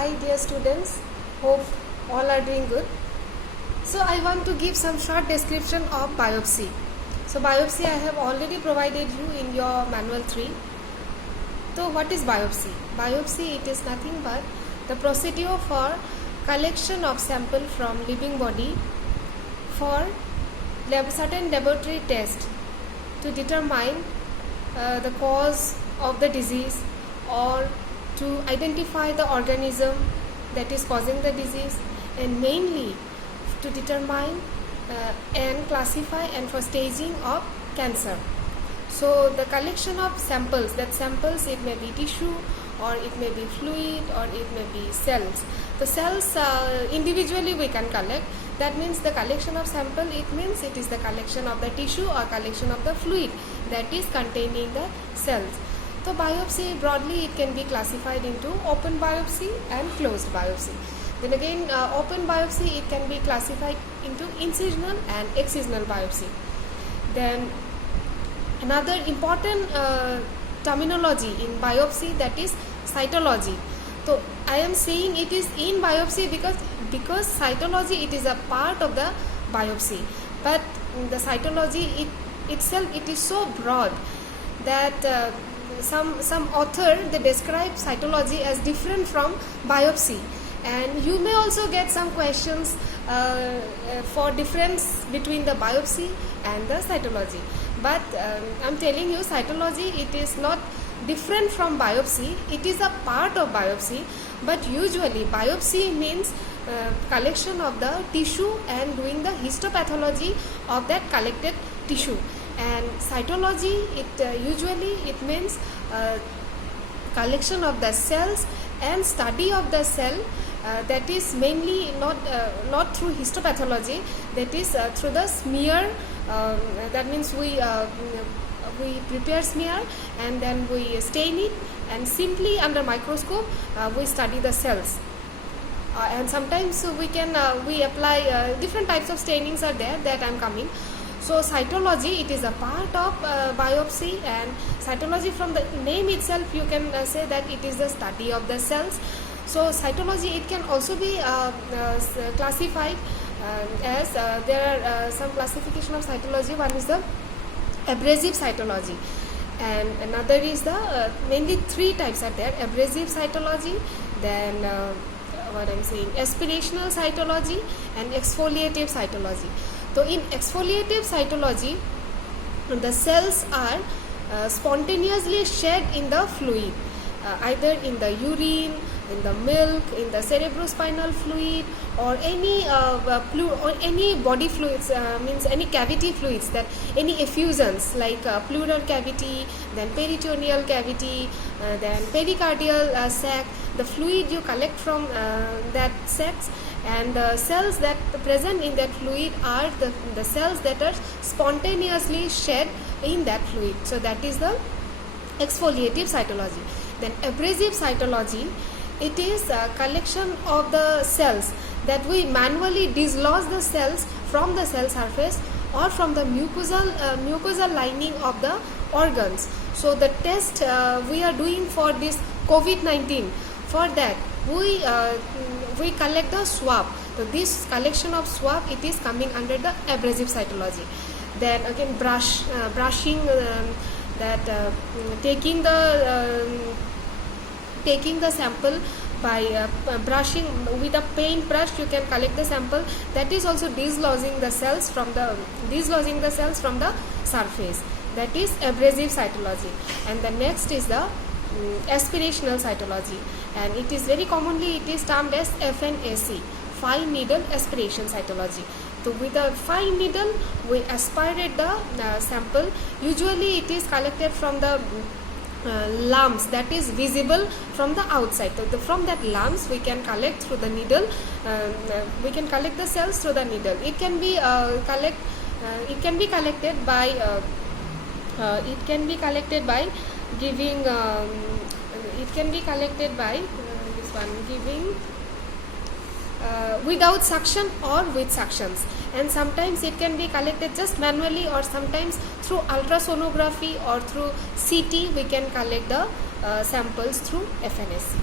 Hi dear students, hope all are doing good. So I want to give some short description of biopsy. So biopsy I have already provided you in your manual 3. So what is biopsy? Biopsy, it is nothing but the procedure for collection of sample from living body for certain laboratory test to determine the cause of the disease or to identify the organism that is causing the disease, and mainly to determine and classify and for staging of cancer. So the collection of samples, that samples, it may be tissue or it may be fluid or it may be cells. The cells individually we can collect. That means the collection of sample, it means it is the collection of the tissue or collection of the fluid that is containing the cells. So biopsy, broadly it can be classified into open biopsy and closed biopsy. Then again, open biopsy, it can be classified into incisional and excisional biopsy. Then another important terminology in biopsy, that is cytology. So I am saying it is in biopsy because cytology, it is a part of the biopsy, but the cytology itself, it is so broad that some author, they describe cytology as different from biopsy, and you may also get some questions for difference between the biopsy and the cytology. But I am telling you, cytology, it is not different from biopsy, it is a part of biopsy, but usually biopsy means collection of the tissue and doing the histopathology of that collected tissue, and cytology, it usually it means collection of the cells and study of the cell, that is mainly not through histopathology, that is through the smear. That means we prepare smear and then we stain it, and simply under microscope we study the cells. And sometimes we apply different types of stainings are there, that I am coming. So cytology, it is a part of biopsy, and cytology, from the name itself you can say that it is the study of the cells. So cytology, it can also be classified as there are some classification of cytology. One is the abrasive cytology, and another is the mainly 3 types are there: abrasive cytology, then aspirational cytology, and exfoliative cytology. So in exfoliative cytology, the cells are spontaneously shed in the fluid, either in the urine, in the milk, in the cerebrospinal fluid, or any body fluids, means any cavity fluids, that any effusions like pleural cavity, then peritoneal cavity, then pericardial sac. The fluid you collect from that sacs, and the cells that present in that fluid are the cells that are spontaneously shed in that fluid. So that is the exfoliative cytology. Then abrasive cytology, it is a collection of the cells that we manually dislodge the cells from the cell surface or from the mucosal lining of the organs. So the test we are doing for this COVID-19, for that we collect the swab. So this collection of swab, it is coming under the abrasive cytology. Then again brushing, taking the sample by brushing with a paintbrush, you can collect the sample. That is also dislodging the cells from the surface. That is abrasive cytology. And the next is the aspirational cytology, and it is very commonly it is termed as FNAC, fine needle aspiration cytology. So with a fine needle we aspirate the sample. Usually it is collected from the lumps that is visible from the outside. So from that lumps we can collect through the needle, we can collect the cells through the needle. It can be collected by giving giving without suction or with suctions, and sometimes it can be collected just manually, or sometimes through ultrasonography or through CT we can collect the samples through FNAC.